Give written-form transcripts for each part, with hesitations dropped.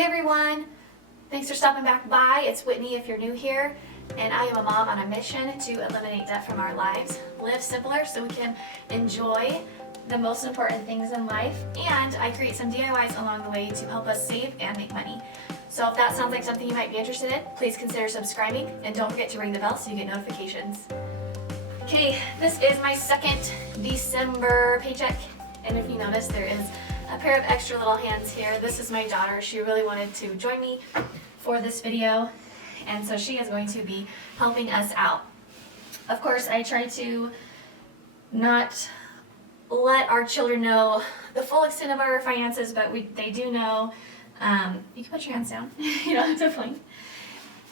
Hey everyone! Thanks for stopping back by. It's Whitney if you're new here, and I am a mom on a mission to eliminate debt from our lives, live simpler so we can enjoy the most important things in life, and I create some DIYs along the way to help us save and make money. So if that sounds like something you might be interested in, please consider subscribing, and don't forget to ring the bell so you get notifications. Okay, this is my second December paycheck, and if you notice, there is a pair of extra little hands here. This is my daughter. She really wanted to join me for this video, and so she is going to be helping us out. Of course, I try to not let our children know the full extent of our finances, but they do know. You can put your hands down. You don't have to point.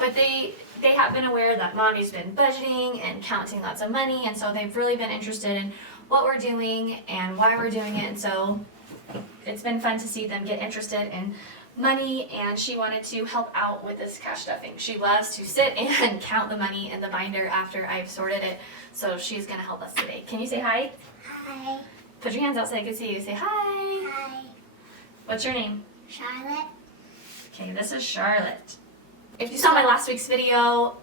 But they have been aware that Mommy's been budgeting and counting lots of money, and so they've really been interested in what we're doing and why we're doing it, and so it's been fun to see them get interested in money, and she wanted to help out with this cash stuffing. She loves to sit and count the money in the binder after I've sorted it, so she's going to help us today. Can you say hi? Hi. Put your hands out so I can see you. Say hi. Hi. What's your name? Charlotte. Okay, this is Charlotte. If you saw my last week's video,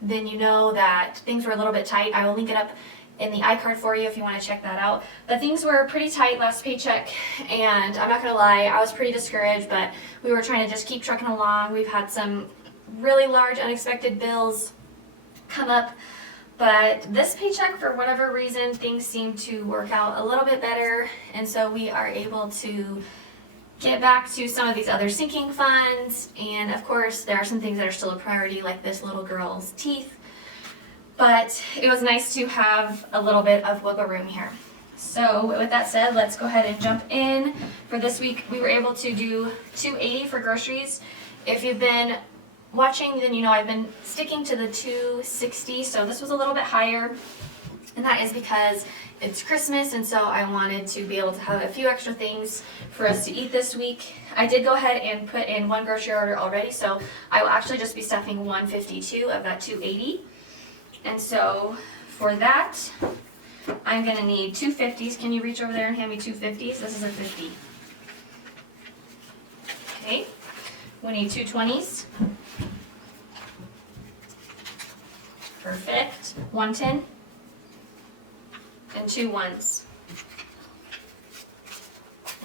then you know that things were a little bit tight. I will link it up in the iCard for you if you want to check that out. But things were pretty tight last paycheck, and I'm not going to lie, I was pretty discouraged, but we were trying to just keep trucking along. We've had some really large unexpected bills come up, but this paycheck, for whatever reason, things seem to work out a little bit better, and so we are able to get back to some of these other sinking funds, and of course there are some things that are still a priority, like this little girl's teeth. But it was nice to have a little bit of wiggle room here. So with that said, let's go ahead and jump in. For this week, we were able to do $2.80 for groceries. If you've been watching, then you know I've been sticking to the $2.60, so this was a little bit higher. And that is because it's Christmas, and so I wanted to be able to have a few extra things for us to eat this week. I did go ahead and put in one grocery order already, so I will actually just be stuffing $1.52 of that $2.80. And so for that, I'm going to need two 50s. Can you reach over there and hand me two 50s? This is a 50. Okay. We need two 20s. Perfect. 110. And two 1s.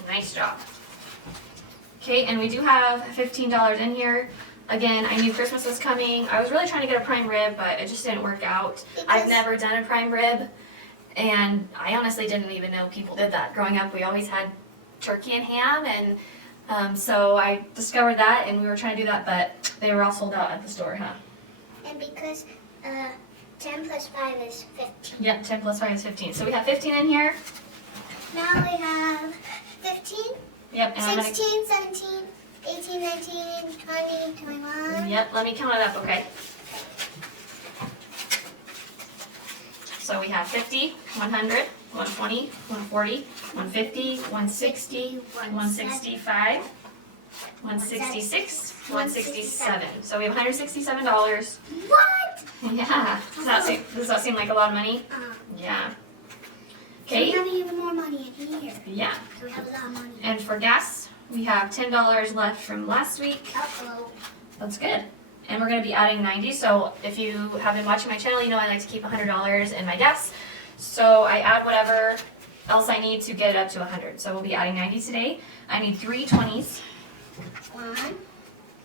Nice job. Okay, and we do have $15 in here. Again, I knew Christmas was coming. I was really trying to get a prime rib, but it just didn't work out. I've never done a prime rib, and I honestly didn't even know people did that. Growing up, we always had turkey and ham, and so I discovered that, and we were trying to do that, but they were all sold out at the store, huh? And because 10 plus 5 is 15. Yep, 10 plus 5 is 15. So we have 15 in here. Now we have 15, Yep, and 16, 17, 18, 19, 20, 21. Yep, let me count it up, okay? So we have 50, 100, 120, 140, 150, 160, 165, 166, 167. So we have $167. What? Yeah. Does that seem like a lot of money? Yeah. So we Okay. have even more money in here. Yeah. So we have a lot of money. And for gas, we have $10 left from last week. Uh-oh. That's good. And we're going to be adding 90. So if you have been watching my channel, you know I like to keep $100 in my gas. So I add whatever else I need to get it up to 100. So we'll be adding 90 today. I need three 20s. 1,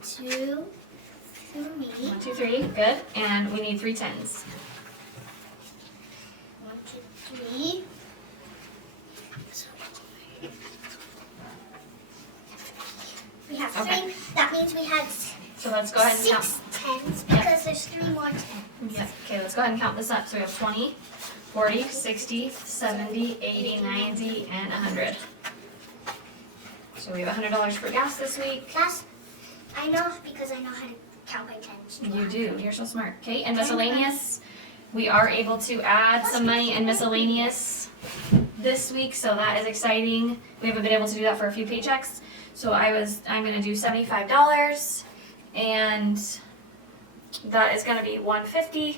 2, 3. 1, 2, 3. Good. And we need three 10s. 1, 2, 3. We have 3. Okay. That means we had So let's go ahead and count. 6 tens because there's 3 more 10s. Yeah. Okay, let's go ahead and count this up. So we have 20, 40, 60, 70, 80, 90, and 100. So we have $100 for gas this week. That's, I know because I know how to count by tens. You do. You're so smart. Okay, and miscellaneous. We are able to add some money in miscellaneous this week, so that is exciting. We haven't been able to do that for a few paychecks. So I'm going to do $75, and that is going to be $150,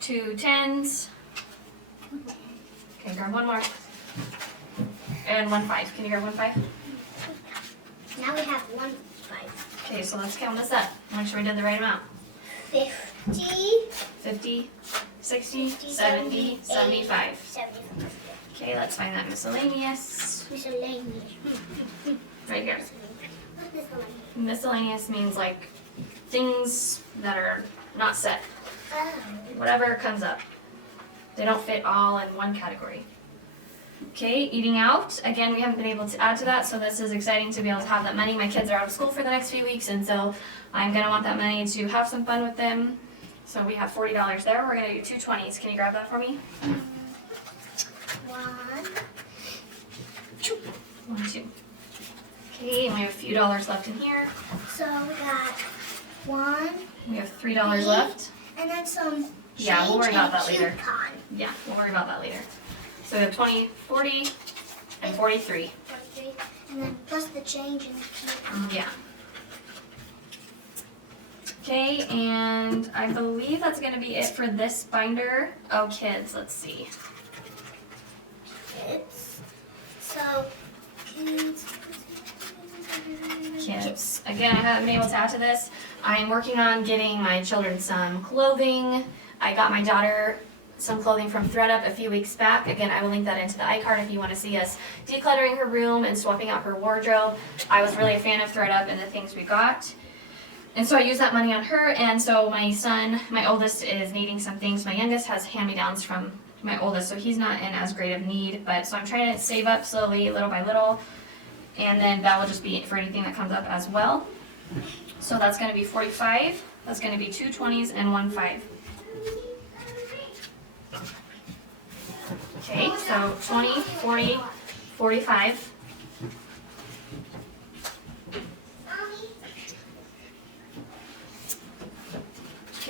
two 10s. Okay, grab one more. And 1 5. Can you grab 1 5? Now we have 1, 5. Okay, so let's count this up. Make sure we did the right amount. 50, 50, 60, 50, 70, 75. 75. Okay, let's find that miscellaneous. Miscellaneous. Right here. What's miscellaneous? Miscellaneous means like things that are not set. Oh. Whatever comes up. They don't fit all in one category. Okay, eating out. Again, we haven't been able to add to that, so this is exciting to be able to have that money. My kids are out of school for the next few weeks, and so I'm going to want that money to have some fun with them. So we have $40 there. We're going to do 2 20s. Can you grab that for me? 1, 2. 1, 2. Okay, and we have a few dollars left in here. So we got 1. We have $3 left. And then some Yeah, we'll worry about that later. coupon. Yeah, we'll worry about that later. So we have 20, 40, and 43. 43. And then plus the change in the coupon. Yeah. Okay, and I believe that's going to be it for this binder. Oh, kids, let's see. Kids. So, kids. Kids. Again, I haven't been able to add to this. I'm working on getting my children some clothing. I got my daughter some clothing from ThreadUp a few weeks back. Again, I will link that into the iCard if you want to see us decluttering her room and swapping out her wardrobe. I was really a fan of ThreadUp and the things we got. And so I used that money on her, and so my son, my oldest, is needing some things. My youngest has hand-me-downs from my oldest, so he's not in as great of need, but so I'm trying to save up slowly, little by little, and then that will just be for anything that comes up as well. So that's going to be 45, that's going to be 2 20s and 1 5. Okay, so 20, 40, 45.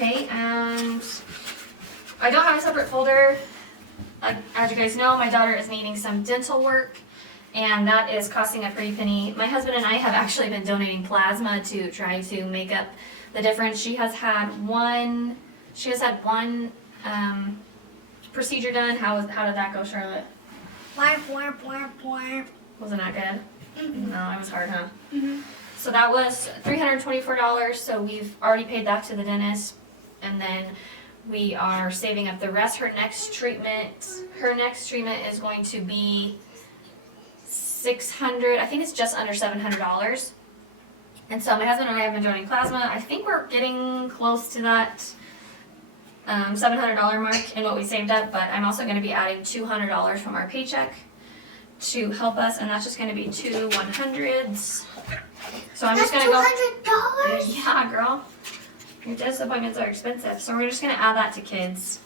Okay, and I don't have a separate folder. As you guys know, my daughter is needing some dental work, and that is costing a pretty penny. My husband and I have actually been donating plasma to try to make up the difference. She has had one procedure done. How did that go, Charlotte? Warp, warp, warp, warp. Wasn't that good? Mm-hmm. No, it was hard, huh? Mm-hmm. So that was $324, so we've already paid that to the dentist, and then we are saving up the rest. Her next treatment is going to be $600, I think it's just under $700. And so my husband and I have been donating plasma. I think we're getting close to that $700 mark in what we saved up, but I'm also going to be adding $200 from our paycheck to help us, and that's just going to be 2 100s. So I'm just That's going to go. $200? Yeah, girl. Your dentist appointments are expensive, so we're just going to add that to kids.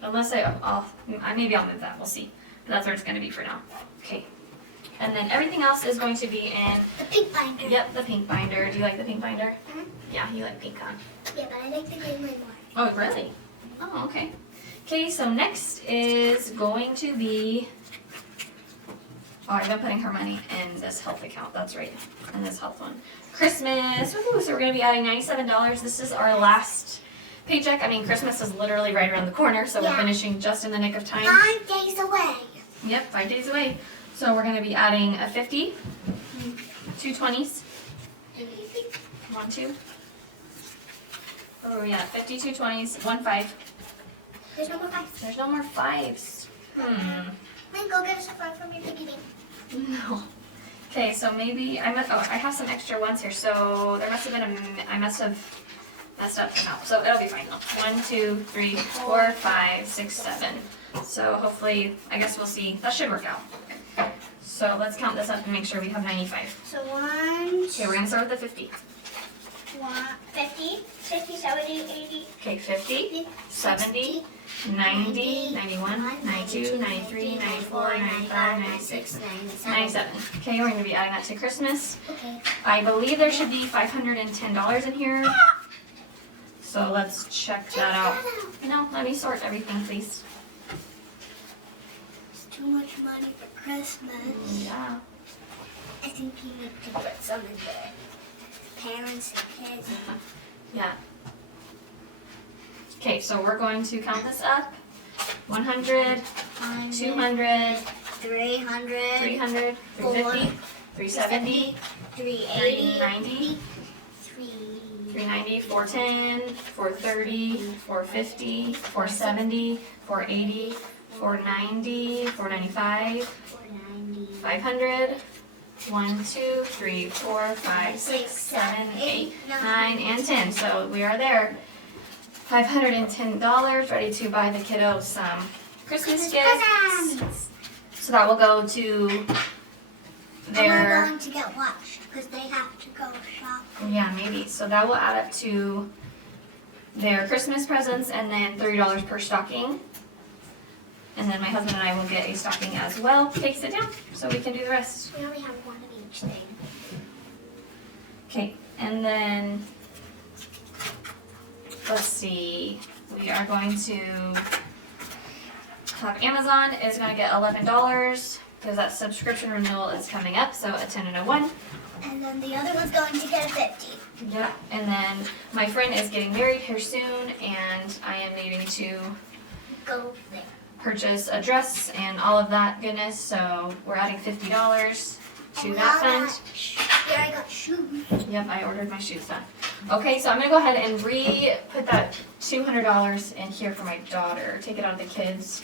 Unless maybe I'll move that. We'll see. But that's where it's going to be for now. Okay. And then everything else is going to be in. The pink binder. Yep, the pink binder. Do you like the pink binder? Mhm. Yeah, you like pink, huh? Yeah, but I like the green one more. Oh, really? Oh, okay. Okay, so next is going to be. Oh, I've been putting her money in this health account. That's right. In this health one. Christmas. Woohoo! So we're going to be adding $97. This is our last paycheck. I mean, Christmas is literally right around the corner, so Yeah. we're finishing just in the nick of time. 5 days away. Yep, 5 days away. So we're going to be adding a 50, 2 20s, 1 2. Oh yeah, 50, 2 20s, 1 5. There's no more 5. There's no more 5s. Then go get us a 5 from your piggy bank. No. Okay, so maybe I have some extra ones here. So there must have been I must have messed up the amount. So it'll be fine though. 1 2 3 4 5 6 7. So hopefully, I guess we'll see. That should work out. So let's count this up and make sure we have 95. So 1, Okay, we're gonna start with the 50. 50, 60, 70, 80. Okay, 50, 70, 90, 91, 92, 93, 94, 95, 96, 97. Okay, we're going to be adding that to Christmas. Okay. I believe there should be $510 in here. So let's check that out. No, let me sort everything, please. It's too much money for Christmas. Yeah. I think you need to put some in there. Parents and kids. Yeah. Okay, so we're going to count this up. 100, 200, 300. 300, 350, 370, 380. 390, 390, 410, 430, 450, 470, 480, 490, 495, 500. 1, 2, 3, 4, 5, 6, 7, 8, 9, and 10. So we are there. $510 ready to buy the kiddos some Christmas gifts. Presents. So that will go to And we're their, going to get watched because they have to go shopping. yeah, maybe. So that will add up to their Christmas presents and then $30 per stocking. And then my husband and I will get a stocking as well. Take sit down so we can do the rest. We only have one of each thing. Okay, and then let's see. We are going to have Amazon is going to get $11 because that subscription renewal is coming up. So a 10 and a 1. And then the other one's going to get a 50. Yeah, and then my friend is getting married here soon, and I am needing to Go there. purchase a dress and all of that goodness. So we're adding $50 to that fund. Yeah, I got shoes. Yep, I ordered my shoes done. Okay, so I'm gonna go ahead and put that $200 in here for my daughter. Take it out of the kids.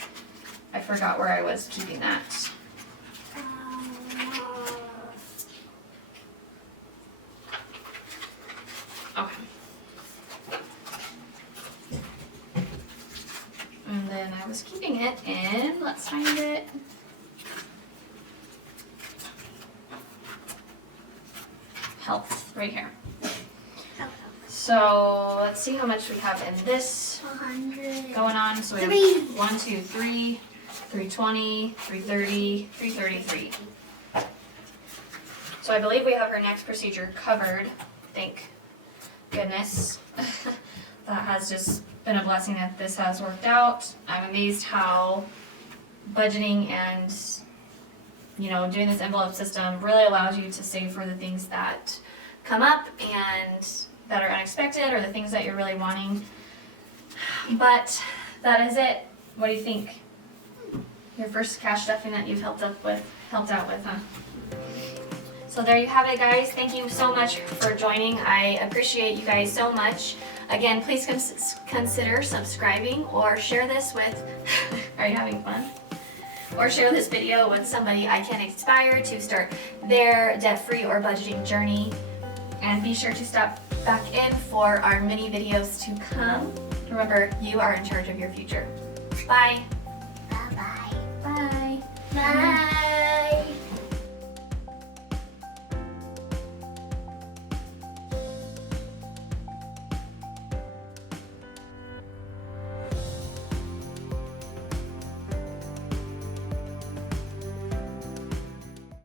I forgot where I was keeping that. Okay. And then I was keeping it in, let's find it. Health, right here. So let's see how much we have in this 100. going on. So we have Three. 1, 2, 3, 320, 330, 333. So I believe we have her next procedure covered. Thank goodness. That has just been a blessing that this has worked out. I'm amazed how budgeting and doing this envelope system really allows you to save for the things that come up and that are unexpected or the things that you're really wanting. But that is it. What do you think? Your first cash stuffing that you've helped out with, huh? So there you have it, guys. Thank you so much for joining. I appreciate you guys so much. Again, please consider subscribing or share this with, are you having fun? Or share this video with somebody I can inspire to start their debt-free or budgeting journey. And be sure to stop back in for our mini videos to come. Remember, you are in charge of your future. Bye.